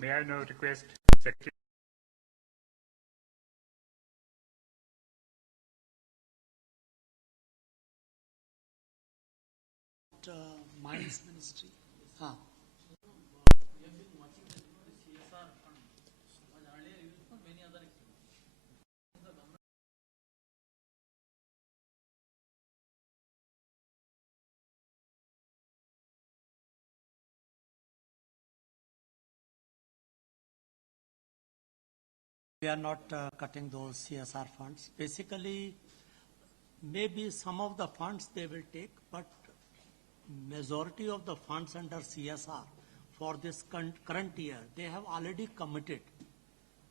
May I now request Secretary? Mines Ministry. Huh. We are not cutting those CSR funds. Basically, maybe some of the funds they will take, but majority of the funds under CSR for this current year, they have already committed.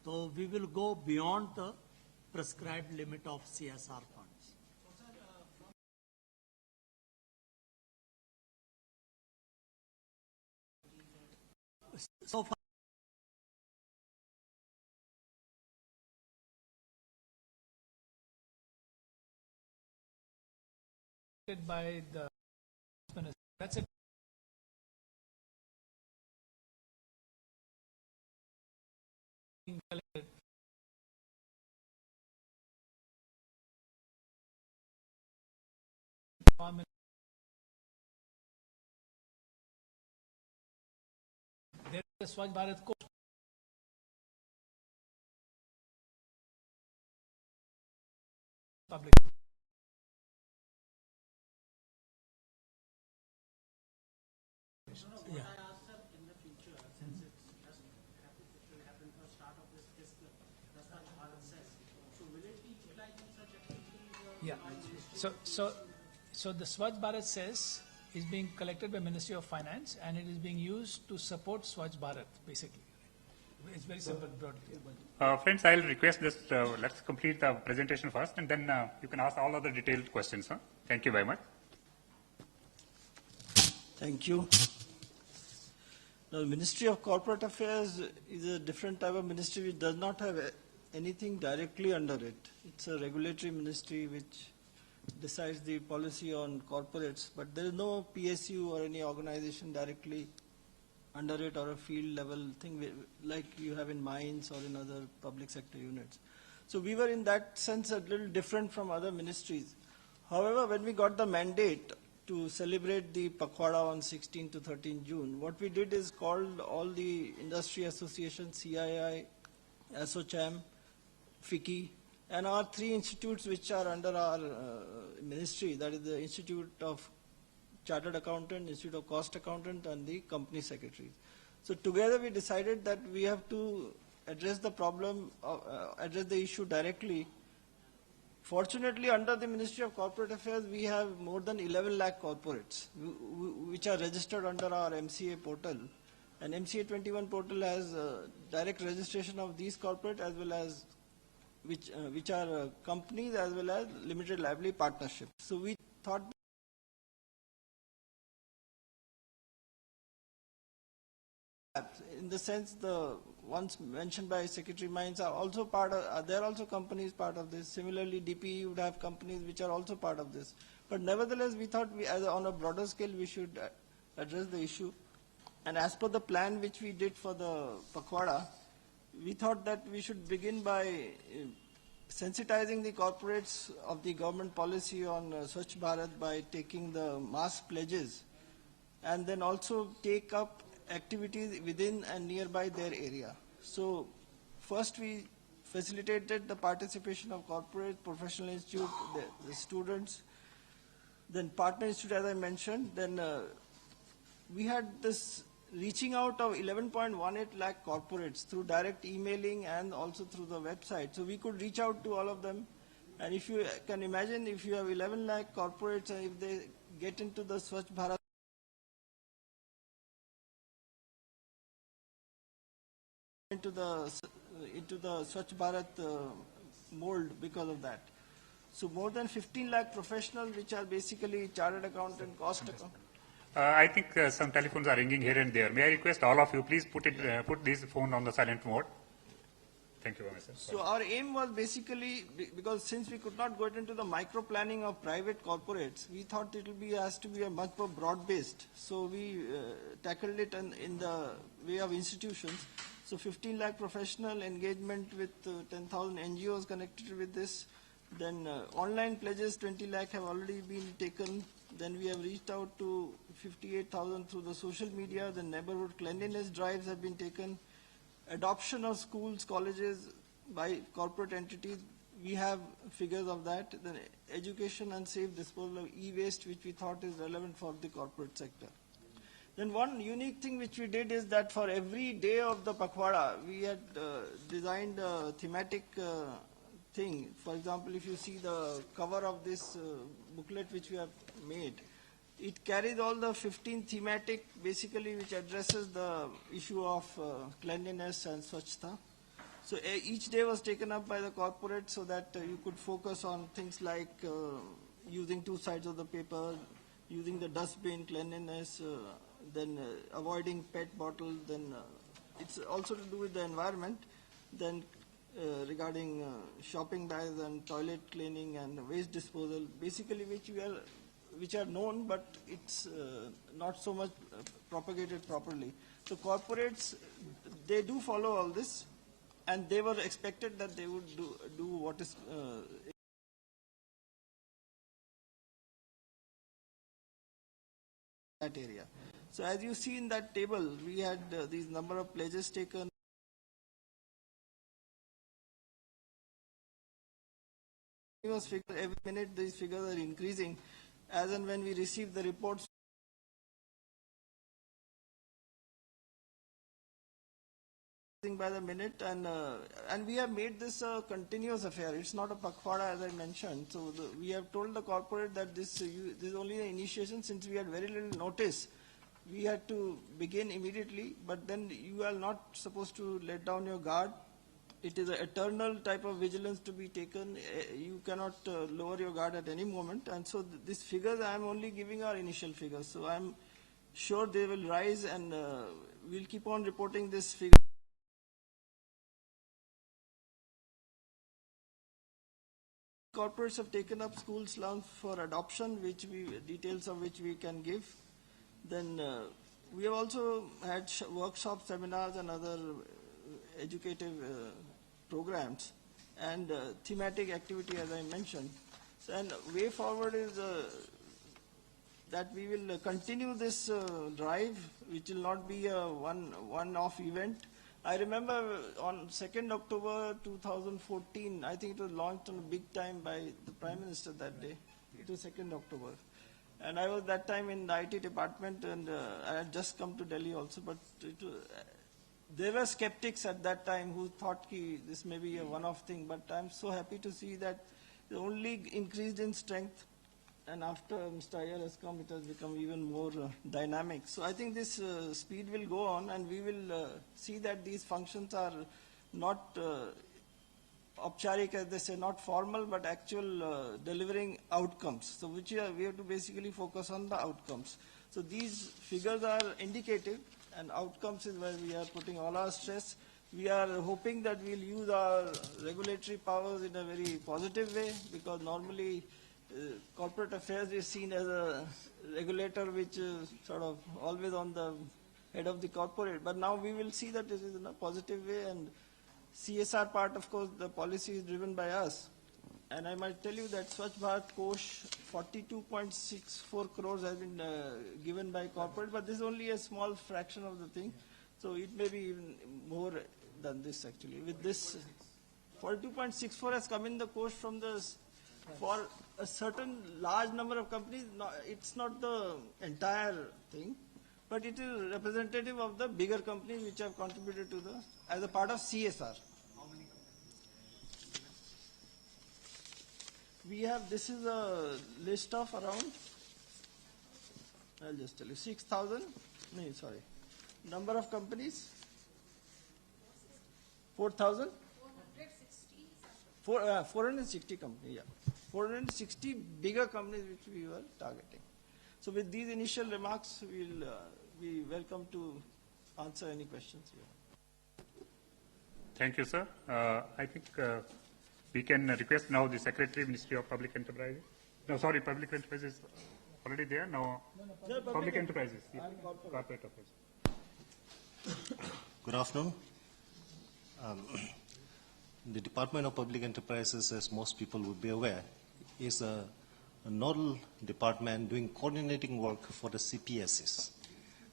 So we will go beyond the prescribed limit of CSR funds. So far, by the minister. That's it. There is a Swachh Bharat course. Public. yeah. Yeah. So the Swachh Bharat cess is being collected by Ministry of Finance and it is being used to support Swachh Bharat, basically. It's very simple, broadly. Friends, I'll request this, let's complete the presentation first and then you can ask all other detailed questions. Huh? Thank you very much. Thank you. Now, Ministry of Corporate Affairs is a different type of ministry which does not have anything directly under it. It's a regulatory ministry which decides the policy on corporates, but there is no PSU or any organization directly under it or a field level thing like you have in mines or in other public sector units. So we were in that sense a little different from other ministries. However, when we got the mandate to celebrate the Pakhwada on 16 to 13 June, what we did is called all the industry associations, CII, ASSOCHAM, FICCI, and our three institutes which are under our ministry, that is the Institute of Chartered Accountant, Institute of Cost Accountant, and the Company Secretaries. So together we decided that we have to address the problem, address the issue directly. Fortunately, under the Ministry of Corporate Affairs, we have more than 11 lakh corporates which are registered under our MCA portal. And MCA 21 portal has direct registration of these corporate as well as which are companies as well as limited liability partnerships. So we thought in the sense the ones mentioned by Secretary Mines are also part of, they are also companies part of this. Similarly, DPE would have companies which are also part of this. But nevertheless, we thought on a broader scale, we should address the issue. And as per the plan which we did for the Pakhwada, we thought that we should begin by sensitizing the corporates of the government policy on Swachh Bharat by taking the mass pledges and then also take up activities within and nearby their area. So first we facilitated the participation of corporate, professional institute, the students, then partner institute as I mentioned, then we had this reaching out of 11.18 lakh corporates through direct emailing and also through the website. So we could reach out to all of them. And if you can imagine, if you have 11 lakh corporates and if they get into the Swachh Bharat into the Swachh Bharat mold because of that. So more than 15 lakh professionals which are basically chartered accountant, cost accountant. I think some telephones are ringing here and there. May I request all of you, please put this phone on the silent mode. Thank you very much, sir. So our aim was basically, because since we could not go into the micro planning of private corporates, we thought it has to be a much more broad based. So we tackled it in the way of institutions. So 15 lakh professional engagement with 10,000 NGOs connected with this. Then online pledges 20 lakh have already been taken. Then we have reached out to 58,000 through the social media. The neighborhood cleanliness drives have been taken. Adoption of schools, colleges by corporate entities, we have figures of that. Then education and safe disposal of e-waste, which we thought is relevant for the corporate sector. Then one unique thing which we did is that for every day of the Pakhwada, we had designed a thematic thing. For example, if you see the cover of this booklet which we have made, it carries all the 15 thematic, basically, which addresses the issue of cleanliness and swachhta. So each day was taken up by the corporate so that you could focus on things like using two sides of the paper, using the dustbin, cleanliness, then avoiding PET bottles, then it's also to do with the environment, then regarding shopping bags and toilet cleaning and waste disposal, basically which are known, but it's not so much propagated properly. So corporates, they do follow all this, and they were expected that they would do what is that area. So as you see in that table, we had these number of pledges taken. Every minute these figures are increasing as and when we receive the reports by the minute, and we have made this a continuous affair. It's not a Pakhwada, as I mentioned. So we have told the corporate that this is only the initiation, since we had very little notice. We had to begin immediately, but then you are not supposed to let down your guard. It is an eternal type of vigilance to be taken. You cannot lower your guard at any moment. And so these figures, I am only giving our initial figures. So I am sure they will rise, and we'll keep on reporting this figure. Corporates have taken up school slums for adoption, details of which we can give. Then we have also had workshops, seminars, and other educative programs, and thematic activity, as I mentioned. And way forward is that we will continue this drive, which will not be a one-off event. I remember on 2nd October 2014, I think it was launched on a big time by the Prime Minister that day. It was 2nd October. And I was that time in the IT department, and I had just come to Delhi also, but there were skeptics at that time who thought this may be a one-off thing, but I'm so happy to see that it only increased in strength, and after Mr. Iyer has come, it has become even more dynamic. So I think this speed will go on, and we will see that these functions are not Aupcharik, as they say, not formal, but actual delivering outcomes. So we have to basically focus on the outcomes. So these figures are indicative, and outcomes is where we are putting all our stress. We are hoping that we'll use our regulatory powers in a very positive way, because normally corporate affairs is seen as a regulator which is sort of always on the head of the corporate. But now we will see that this is in a positive way, and CSR part, of course, the policy is driven by us. And I might tell you that Swachh Bharat Kosh, 42.64 crores has been given by corporate, but this is only a small fraction of the thing. So it may be even more than this, actually. With this, 42.64 has come in the Kosh from for a certain large number of companies. It's not the entire thing, but it is representative of the bigger companies which have contributed to as a part of CSR. We have, this is a list of around, I'll just tell you, 6,000, no, sorry, number of companies, 4,000? 460 companies, yeah. 460 bigger companies which we were targeting. So with these initial remarks, we'll be welcome to answer any questions you have. Thank you, sir. I think we can request now the Secretary, Ministry of Public Enterprises. No, sorry, Public Enterprises already there? No, Public Enterprises, yeah. Corporate Affairs. Good afternoon. The Department of Public Enterprises, as most people would be aware, is a nodal department doing coordinating work for the CPSs.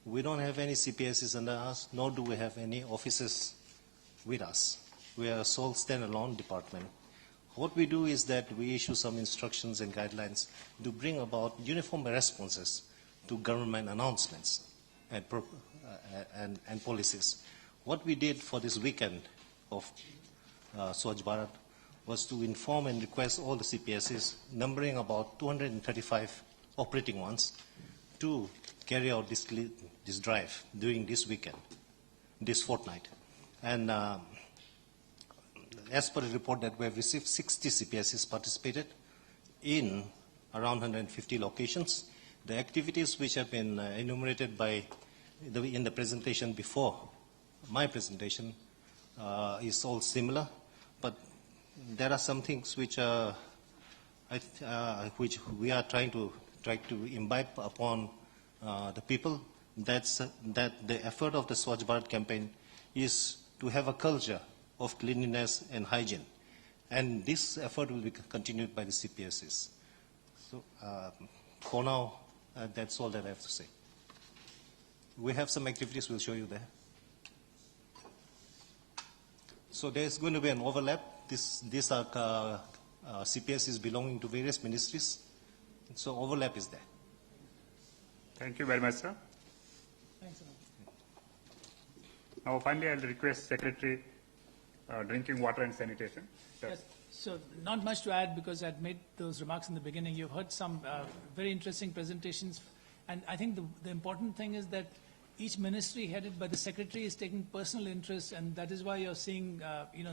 We don't have any CPSs under us, nor do we have any officers with us. We are a sole standalone department. What we do is that we issue some instructions and guidelines to bring about uniform responses to government announcements and policies. What we did for this weekend of Swachh Bharat was to inform and request all the CPSs, numbering about 235 operating ones, to carry out this drive during this weekend, this fortnight. And as per the report that we have received, 60 CPSs participated in around 150 locations. The activities which have been enumerated in the presentation before my presentation is all similar, but there are some things which we are trying to imbibe upon the people. That the effort of the Swachh Bharat campaign is to have a culture of cleanliness and hygiene, and this effort will be continued by the CPSs. So for now, that's all that I have to say. We have some activities we'll show you there. So there's going to be an overlap. These are CPSs belonging to various ministries. So overlap is there. Thank you very much, sir. Thanks a lot. Now, finally, I'll request Secretary Drinking Water and Sanitation. Sir. Yes. So not much to add because I'd made those remarks in the beginning. You've heard some very interesting presentations. And I think the important thing is that each ministry headed by the Secretary is taking personal interest, and that is why you're seeing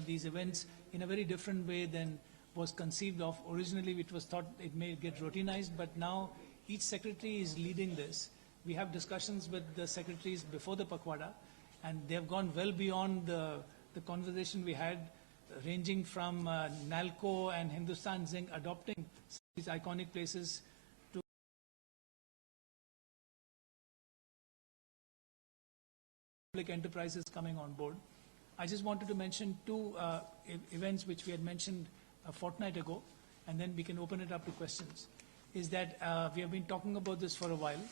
these events in a very different way than was conceived of. Originally, it was thought it may get routinized, but now each Secretary is leading this. We have discussions with the Secretaries before the Pakwada, and they have gone well beyond the conversation we had, ranging from NALCO and Hindustan Zinc adopting these iconic places to public enterprises coming on board. I just wanted to mention two events which we had mentioned a fortnight ago, and then we can open it up to questions. Is that we have been talking about this for a while.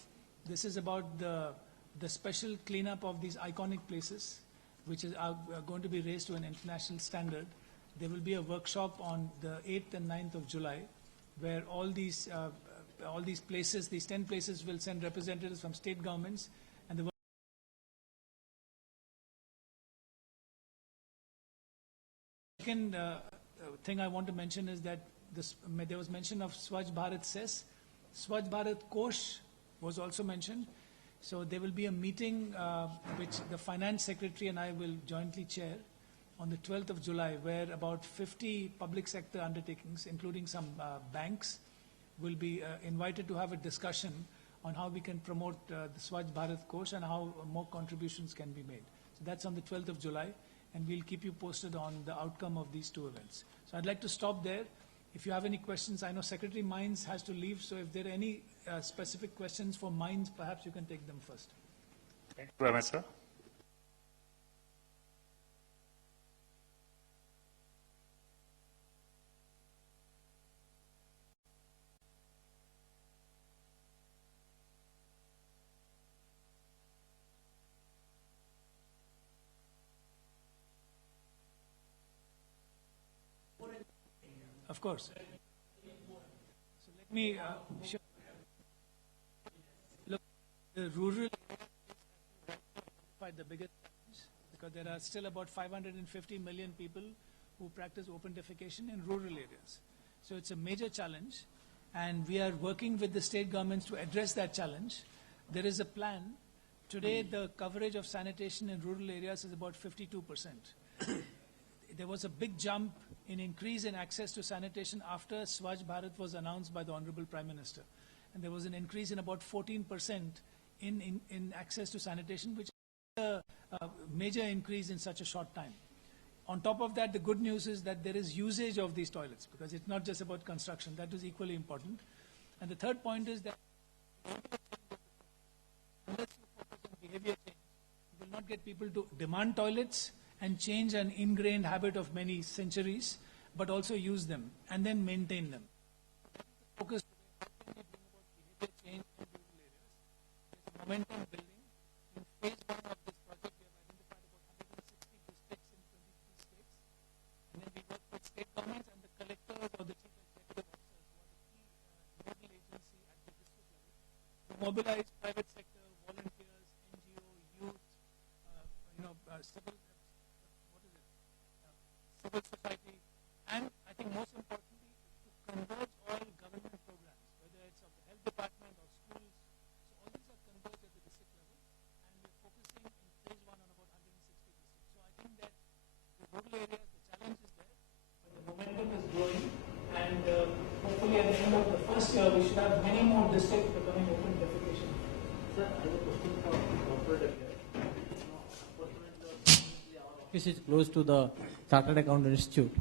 This is about the special cleanup of these iconic places, which are going to be raised to an international standard. There will be a workshop on the 8th and 9th of July, where all these places, these 10 places, will send representatives from state governments, and the second thing I want to mention is that there was mention of Swachh Bharat cess. Swachh Bharat Kosh was also mentioned. So there will be a meeting which the Finance Secretary and I will jointly chair on the 12th of July, where about 50 public sector undertakings, including some banks, will be invited to have a discussion on how we can promote the Swachh Bharat Kosh and how more contributions can be made. So that's on the 12th of July, and we'll keep you posted on the outcome of these two events. So I'd like to stop there. If you have any questions, I know Secretary Mines has to leave, so if there are any specific questions for Mines, perhaps you can take them first. Thank you very much, sir. Of course. So let me show. Look, the rural the biggest challenge, because there are still about 550 million people who practice open defecation in rural areas. So it's a major challenge, and we are working with the state governments to address that challenge. There is a plan. Today, the coverage of sanitation in rural areas is about 52%. There was a big jump in increase in access to sanitation after Swachh Bharat was announced by the Honorable Prime Minister. And there was an increase in about 14% in access to sanitation, which is a major increase in such a short time. On top of that, the good news is that there is usage of these toilets, because it's not just about construction. That is equally important. And the third point is that unless you focus on behavior change, you will not get people to demand toilets, and change an ingrained habit of many centuries, but also use them and then maintain them. Focus on how can we bring about behavior change in rural areas. There's momentum building. In phase 1 of this project, we have identified about 160 districts in 23 states. And then we work with state governments and the collectors or the chief executive officers who are the key nodal agency at the district level to mobilize private sector, volunteers, NGO, youth, civil society, and I think most importantly, to converge all government programs, whether it's of the health department or schools. So all these are converged at the district level, and we're focusing in phase 1 on about 160 districts. So I think that the rural areas, the challenge is there, but the momentum is growing, and hopefully at the end of the first year, we should have many more districts becoming open defecation. Sir, I have a question from corporate affairs. This is close to the Chartered Accountant Institute.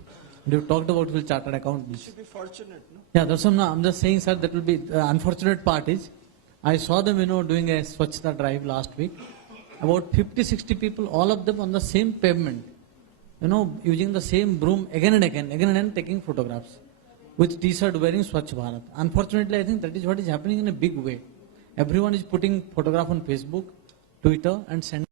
And you talked about the Chartered Accountants. Should be fortunate, no? Yeah, that's what I'm just saying, sir. That will be the unfortunate part is, I saw them, doing a Swachhta drive last week. About 50, 60 people, all of them on the same pavement, using the same broom again and again, taking photographs with T-shirt wearing Swachh Bharat. Unfortunately, I think that is what is happening in a big way. Everyone is putting photograph on Facebook, Twitter, and sending.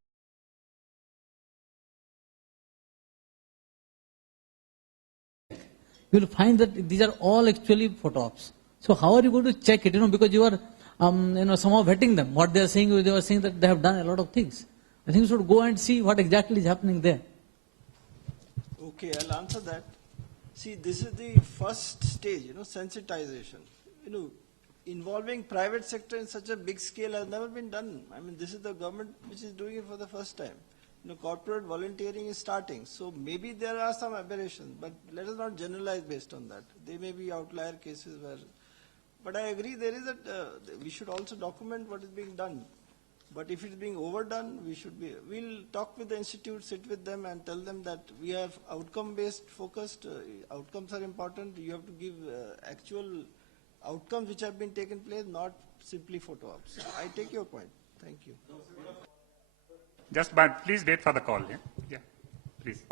You will find that these are all actually photo ops. So how are you going to check it? Because you are, somehow vetting them. What they are saying, they are saying that they have done a lot of things. I think you should go and see what exactly is happening there. Okay, I'll answer that. See, this is the first stage, sensitization. Involving private sector in such a big scale has never been done. I mean, this is the government which is doing it for the first time. Corporate volunteering is starting. So maybe there are some aberrations, but let us not generalize based on that. There may be outlier cases where, but I agree there is we should also document what is being done. But if it's being overdone, we'll talk with the institute, sit with them and tell them that we are outcome-based focused. Outcomes are important. You have to give actual outcomes which have been taken place, not simply photo ops. I take your point. Thank you. But please wait for the call. Yeah, please.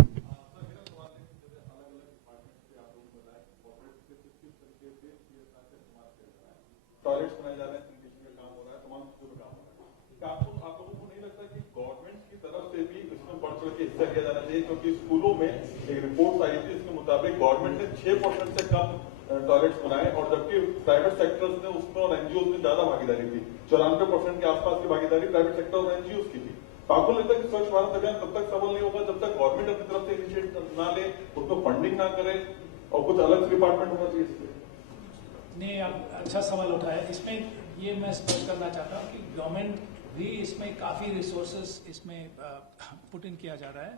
Toilets बनाए जा रहे हैं, sanitation का काम हो रहा है, तमाम चीजों का काम हो रहा है। क्या आप लोगों को नहीं लगता कि गवर्नमेंट की तरफ से भी इसमें बढ़ चढ़ के हिस्सा किया जाना चाहिए? क्योंकि स्कूलों में एक रिपोर्ट आई थी, इसके मुताबिक गवर्नमेंट ने 6% से कम टॉयलेट्स बनाए, और जबकि प्राइवेट सेक्टर्स ने उसमें और एनजीओ में ज्यादा भागीदारी थी। 94% के आसपास की भागीदारी प्राइवेट सेक्टर और एनजीओ की थी। तो आपको लगता है कि स्वच्छ भारत अभियान तब तक सफल नहीं होगा जब तक गवर्नमेंट अपनी तरफ से इनिशिएटिव ना ले, उसमें फंडिंग ना करे, और कुछ अलग डिपार्टमेंट होना चाहिए इसके? नहीं, आप अच्छा सवाल उठाया। इसमें ये मैं स्पष्ट करना चाहता हूँ कि गवर्नमेंट भी इसमें काफ़ी रिसोर्सेस इसमें पुट इन किया जा रहा है।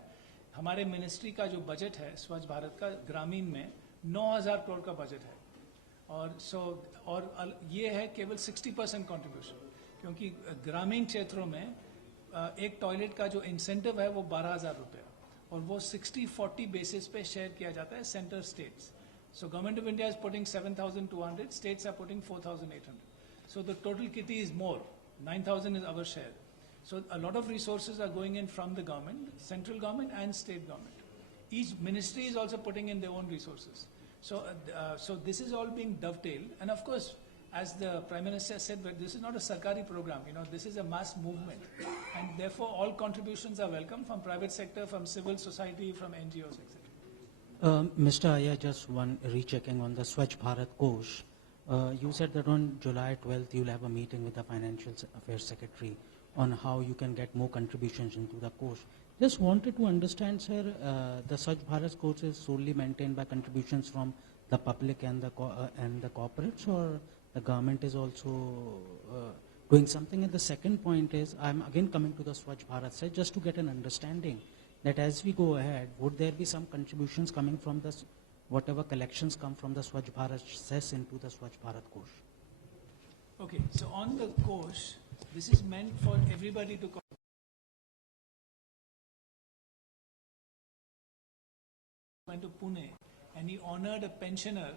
हमारे मिनिस्ट्री का जो बजट है स्वच्छ भारत का ग्रामीण में 9,000 करोड़ का बजट है, और ये है केवल 60% कंट्रीब्यूशन, क्योंकि ग्रामीण क्षेत्रों में एक टॉयलेट का जो इंसेंटिव है वो 12,000 रुपये, और वो 60-40 बेसिस पे शेयर किया जाता है centre states. So government of India is putting 7,200, states are putting 4,800. So the total kitty is more. 9,000 is our share. So a lot of resources are going in from the government, central government and state government. Each ministry is also putting in their own resources. So, so this is all being dovetailed. And of course, as the Prime Minister said, but this is not a Sarkari program, you know, this is a mass movement. And therefore all contributions are welcome from private sector, from civil society, from NGOs, etc. Mr. Iyer, just one rechecking on the Swachh Bharat Kosh. You said that on July 12th you'll have a meeting with the Financial Affairs Secretary on how you can get more contributions into the Kosh. Just wanted to understand, sir, the Swachh Bharat Kosh is solely maintained by contributions from the public and the corporates, or the government is also doing something? And the second point is, I'm again coming to the Swachh Bharat side, just to get an understanding that as we go ahead, would there be some contributions coming from the, whatever collections come from the Swachh Bharat cess into the Swachh Bharat Kosh? Okay, so on the Kosh, this is meant for everybody to went to Pune, and he honored a pensioner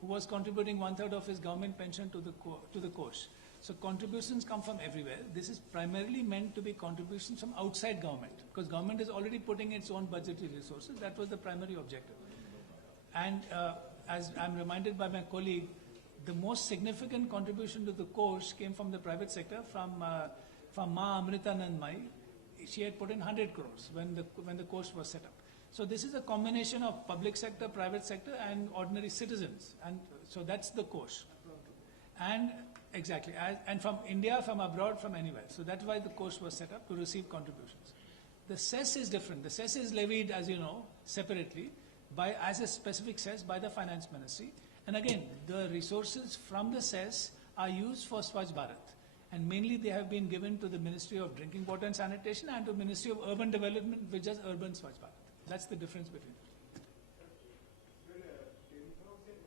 who was contributing 1/3 of his government pension to the Kosh. So contributions come from everywhere. This is primarily meant to be contributions from outside government, because government is already putting its own budgetary resources. That was the primary objective. And as I'm reminded by my colleague, the most significant contribution to the course came from the private sector, from Ma Amritanand Mai. She had put in 100 crores when the course was set up. So this is a combination of public sector, private sector, and ordinary citizens. And so that's the course. And exactly, and from India, from abroad, from anywhere. So that's why the course was set up, to receive contributions. The cess is different. The cess is levied, as you know, separately, as a specific cess by the Finance Ministry. And again, the resources from the cess are used for Swachh Bharat. And mainly they have been given to the Ministry of Drinking Water and Sanitation and to Ministry of Urban Development, which does urban Swachh Bharat. That's the difference between it.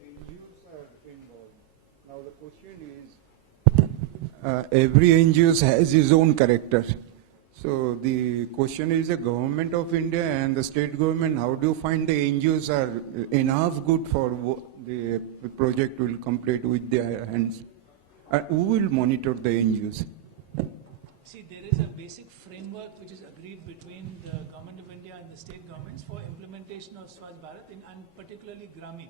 NGOs are involved. Now the question is, every NGO has its own character. So the question is the government of India and the state government, how do you find the NGOs are enough good for the project will complete with their hands? Who will monitor the NGOs? See, there is a basic framework which is agreed between the Government of India and the state governments for implementation of Swachh Bharat, and particularly Gramin,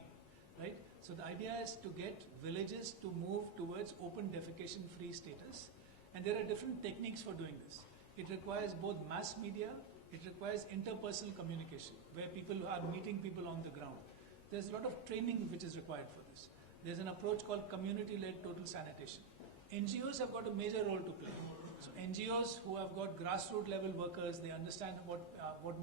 right? So the idea is to get villages to move towards open defecation-free status, and there are different techniques for doing this. It requires both mass media, it requires interpersonal communication, where people are meeting people on the ground. There's a lot of training which is required for this. There's an approach called community-led total sanitation. NGOs have got a major role to play. So NGOs who have got grassroots level workers, they understand what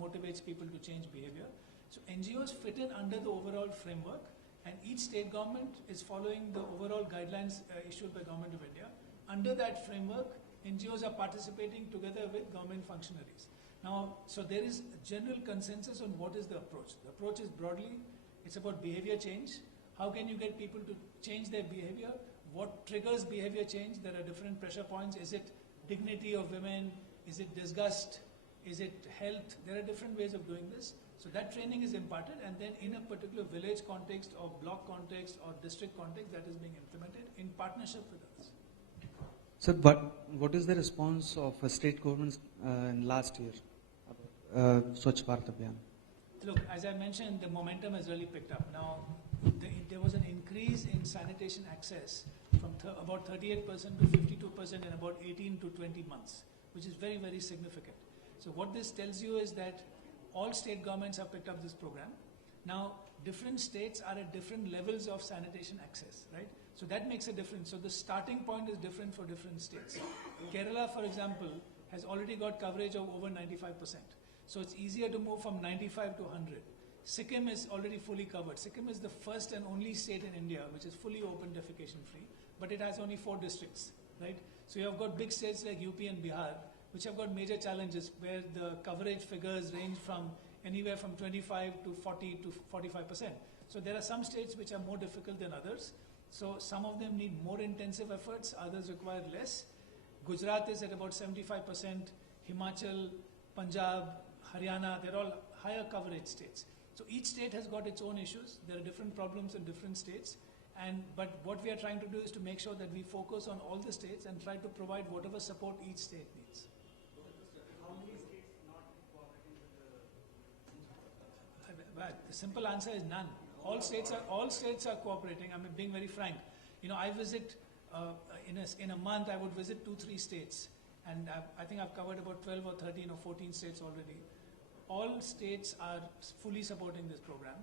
motivates people to change behavior. So NGOs fit in under the overall framework, and each state government is following the overall guidelines issued by Government of India. Under that framework, NGOs are participating together with government functionaries. Now, so there is a general consensus on what is the approach. The approach is broadly, it's about behavior change. How can you get people to change their behavior? What triggers behavior change? There are different pressure points. Is it dignity of women? Is it disgust? Is it health? There are different ways of doing this. So that training is imparted, and then in a particular village context or block context or district context, that is being implemented in partnership with us. Sir, but what is the response of state governments in last year about Swachh Bharat Abhiyan? Look, as I mentioned, the momentum has really picked up. Now, there was an increase in sanitation access from about 38% to 52% in about 18 to 20 months, which is very, very significant. So what this tells you is that all state governments have picked up this program. Now, different states are at different levels of sanitation access, right? So that makes a difference. So the starting point is different for different states. Kerala, for example, has already got coverage of over 95%. So it's easier to move from 95 to 100. Sikkim is already fully covered. Sikkim is the first and only state in India which is fully open defecation free, but it has only 4 districts, right? So you have got big states like UP and Bihar, which have got major challenges where the coverage figures range from anywhere from 25 to 40 to 45%. So there are some states which are more difficult than others. So some of them need more intensive efforts, others require less. Gujarat is at about 75%, Himachal, Punjab, Haryana, they're all higher coverage states. So each state has got its own issues. There are different problems in different states. But what we are trying to do is to make sure that we focus on all the states and try to provide whatever support each state needs. How many states not cooperating with the... The simple answer is none. All states are cooperating. I'm being very frank. You know, I visit, in a month, I would visit 2-3 states. And I think I've covered about 12 or 13 or 14 states already. All states are fully supporting this program.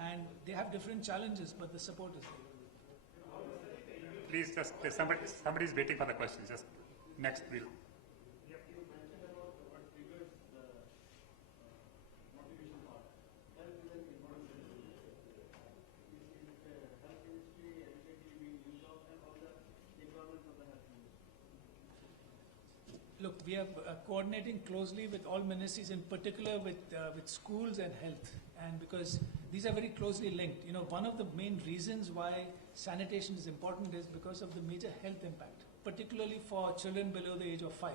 And they have different challenges, but the support is there. Please, just somebody is waiting for the question. Just next, please. Look, we are coordinating closely with all ministries, in particular with schools and health, and because these are very closely linked. You know, one of the main reasons why sanitation is important is because of the major health impact, particularly for children below the age of 5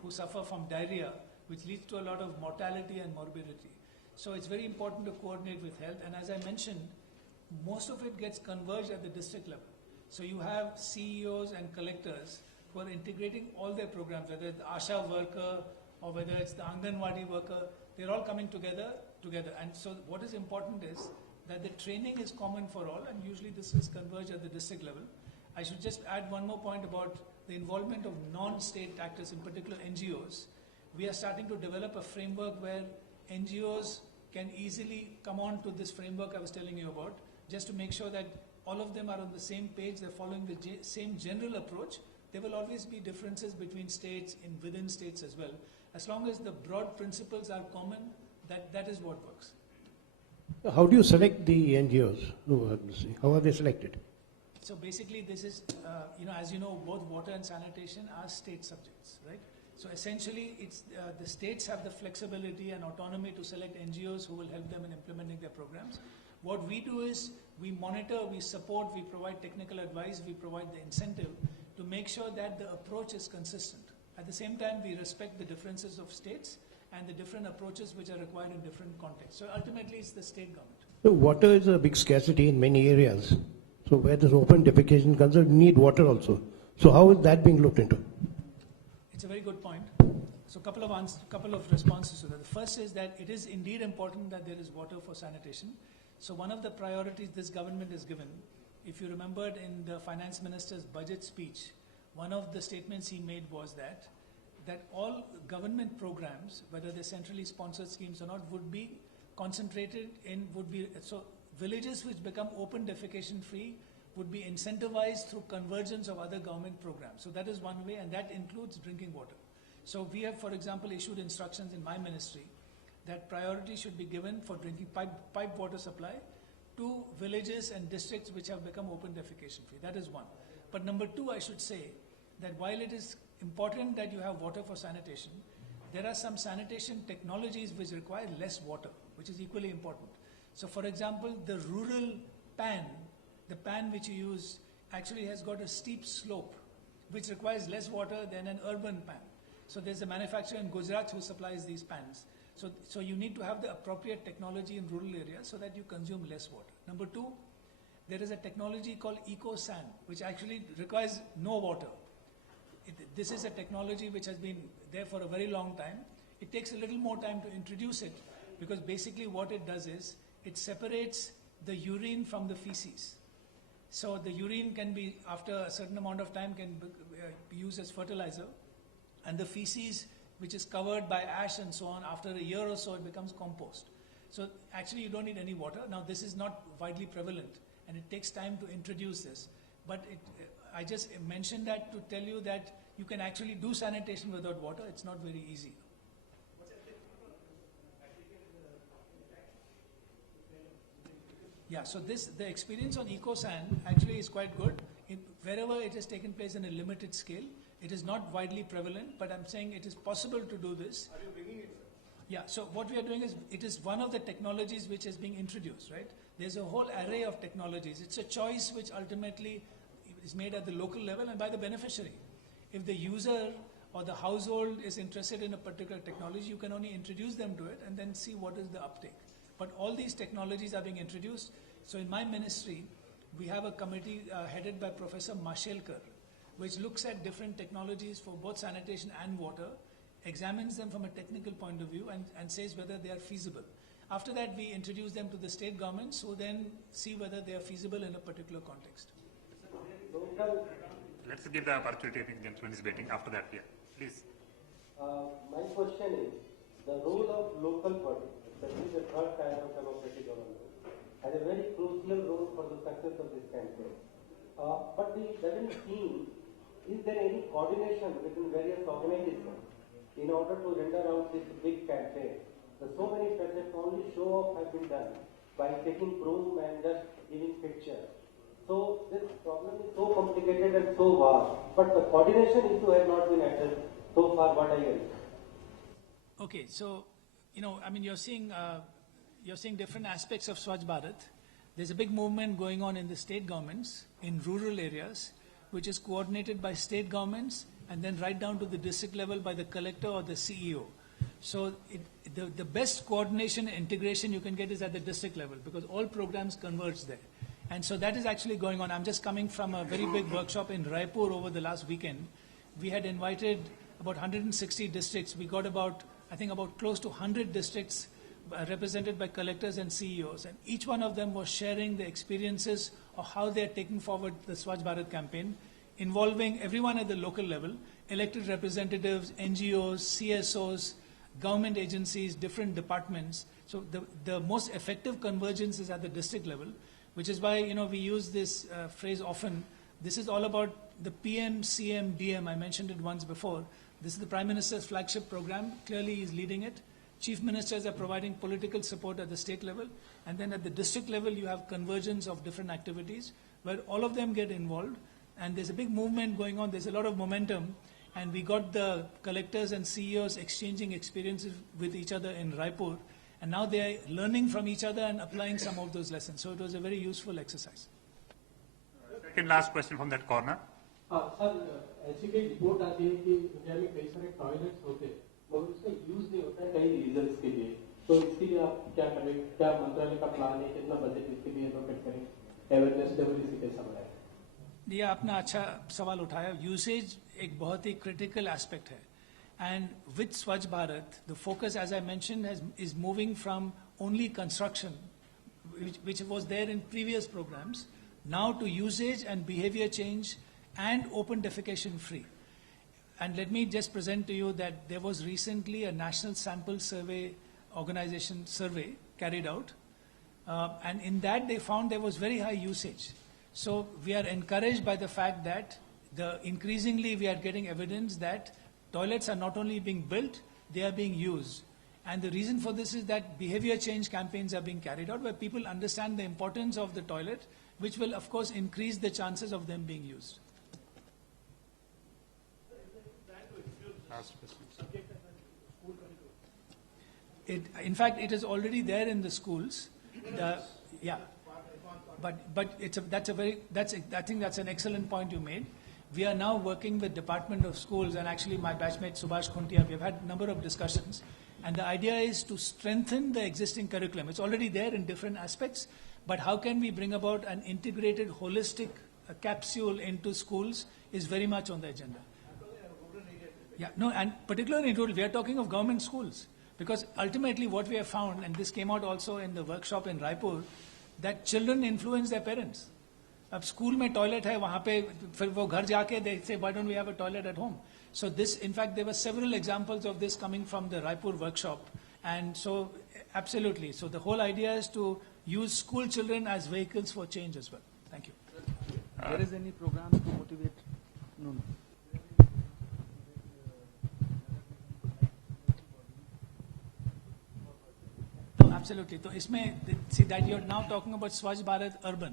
who suffer from diarrhea, which leads to a lot of mortality and morbidity. So it's very important to coordinate with health, and as I mentioned, most of it gets converged at the district level. So you have CEOs and collectors who are integrating all their programs, whether it's the ASHA worker or whether it's the Anganwadi worker, they're all coming together. And so what is important is that the training is common for all, and usually this is converged at the district level. I should just add one more point about the involvement of non-state actors, in particular NGOs. We are starting to develop a framework where NGOs can easily come on to this framework I was telling you about, just to make sure that all of them are on the same page, they're following the same general approach. There will always be differences between states and within states as well. As long as the broad principles are common, that is what works. How do you select the NGOs? How are they selected? So basically this is, as you know, both water and sanitation are state subjects, right? So essentially it's the states have the flexibility and autonomy to select NGOs who will help them in implementing their programs. What we do is we monitor, we support, we provide technical advice, we provide the incentive to make sure that the approach is consistent. At the same time, we respect the differences of states and the different approaches which are required in different contexts. So ultimately, it's the state government. So water is a big scarcity in many areas. So where there's open defecation concern, we need water also. So how is that being looked into? It's a very good point. So couple of responses to that. The first is that it is indeed important that there is water for sanitation. So one of the priorities this government has given, if you remembered in the finance minister's budget speech, one of the statements he made was that all government programs, whether they're centrally sponsored schemes or not, would be concentrated in, so villages which become open defecation free would be incentivized through convergence of other government programs. So that is one way, and that includes drinking water. So we have, for example, issued instructions in my ministry that priority should be given for drinking pipe water supply to villages and districts which have become open defecation free. That is one. But number two, I should say that while it is important that you have water for sanitation, there are some sanitation technologies which require less water, which is equally important. So for example, the rural pan, the pan which you use actually has got a steep slope, which requires less water than an urban pan. So there's a manufacturer in Gujarat who supplies these pans. So you need to have the appropriate technology in rural areas so that you consume less water. Number two, there is a technology called eco-sand, which actually requires no water. This is a technology which has been there for a very long time. It takes a little more time to introduce it because basically what it does is it separates the urine from the feces. So the urine can be, after a certain amount of time, can be used as fertilizer, and the feces, which is covered by ash and so on, after a year or so it becomes compost. So actually you don't need any water. Now this is not widely prevalent and it takes time to introduce this. But I just mentioned that to tell you that you can actually do sanitation without water. It's not very easy. Yeah, so the experience on eco-sand actually is quite good. Wherever it has taken place in a limited scale, it is not widely prevalent, but I'm saying it is possible to do this. Are you bringing it, sir? Yeah, so what we are doing is, it is one of the technologies which is being introduced, right? There's a whole array of technologies. It's a choice which ultimately is made at the local level and by the beneficiary. If the user or the household is interested in a particular technology, you can only introduce them to it and then see what is the uptake. But all these technologies are being introduced. So in my ministry, we have a committee headed by Professor Mashelkar, which looks at different technologies for both sanitation and water, examines them from a technical point of view and says whether they are feasible. After that, we introduce them to the state governments who then see whether they are feasible in a particular context. Let's give the opportunity, I think, gentleman is waiting. After that, yeah, please. My question is, the role of local body, especially the third tier of democratic government, has a very crucial role for the success of this campaign. But it doesn't seem, is there any coordination between various organizations in order to render out this big campaign? So many projects, only show-off have been done by taking broom and just giving pictures. So this problem is so complicated and so vast, but the coordination issue has not been addressed so far, what I hear. Okay, so, you're seeing different aspects of Swachh Bharat. There's a big movement going on in the state governments, in rural areas, which is coordinated by state governments and then right down to the district level by the collector or the CEO. So the best coordination and integration you can get is at the district level because all programs converge there. And so that is actually going on. I'm just coming from a very big workshop in Raipur over the last weekend. We had invited about 160 districts. We got about close to 100 districts represented by collectors and CEOs. And each one of them was sharing the experiences of how they're taking forward the Swachh Bharat campaign, involving everyone at the local level, elected representatives, NGOs, CSOs, government agencies, different departments. So the most effective convergence is at the district level, which is why we use this phrase often. This is all about the PM, CM, DM. I mentioned it once before. This is the Prime Minister's flagship program. Clearly, he's leading it. Chief ministers are providing political support at the state level. And then at the district level, you have convergence of different activities where all of them get involved. And there's a big movement going on. There's a lot of momentum. And we got the collectors and CEOs exchanging experiences with each other in Raipur. And now they are learning from each other and applying some of those lessons. So it was a very useful exercise. Second last question from that corner. Sir ऐसी कई report आती है कि India में कई सारे toilets होते हैं मगर उसका यूज नहीं होता है कई रीजंस के लिए तो इसके लिए आप क्या करें क्या मंत्रालय का प्लान है कितना बजट इसके लिए एलोकेट करें अवेयरनेस लेवल इसे कैसा बढ़ाएं ये आपने अच्छा सवाल उठाया यूसेज एक बहुत ही क्रिटिकल एस्पेक्ट है and with Swachh Bharat the focus as I mentioned is moving from only construction which was there in previous programs now to usage and behavior change and open defecation free. And let me just present to you that there was recently a national sample survey organization survey carried out. And in that they found there was very high usage. So we are encouraged by the fact that increasingly we are getting evidence that toilets are not only being built, they are being used. And the reason for this is that behavior change campaigns are being carried out where people understand the importance of the toilet, which will of course increase the chances of them being used. In fact, it is already there in the schools. Yeah, but I think that's an excellent point you made. We are now working with Department of Schools and actually my batchmate Subhash Khuntia. We've had a number of discussions, and the idea is to strengthen the existing curriculum. It's already there in different aspects, but how can we bring about an integrated, holistic capsule into schools is very much on the agenda. Yeah, no, and particularly in rural, we are talking of government schools. Because ultimately what we have found, and this came out also in the workshop in Raipur, that children influence their parents. अब school में toilet है वहाँ पे फिर वो घर जाके they say why don't we have a toilet at home. So this, in fact, there were several examples of this coming from the Raipur workshop, and so absolutely. So the whole idea is to use school children as vehicles for change as well. Thank you. There is any program to motivate? No. Absolutely. So isme, see that you're now talking about Swachh Bharat Urban.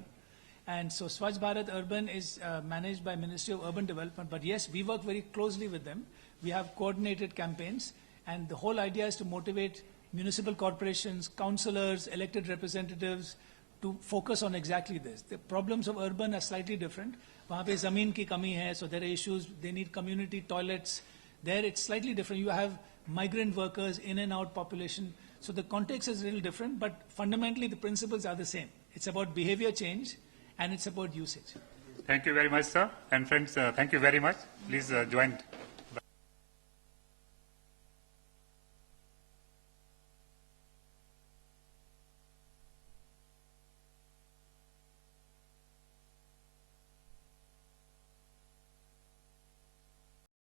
And so Swachh Bharat Urban is managed by Ministry of Urban Development. But yes, we work very closely with them. We have coordinated campaigns. And the whole idea is to motivate municipal corporations, councillors, elected representatives to focus on exactly this. The problems of urban are slightly different. वहाँ पे ज़मीन की कमी है, so there are issues. They need community toilets. There it's slightly different. You have migrant workers, in and out population. So the context is a little different, but fundamentally the principles are the same. It's about behavior change and it's about usage. Thank you very much, sir. And friends, thank you very much. Please join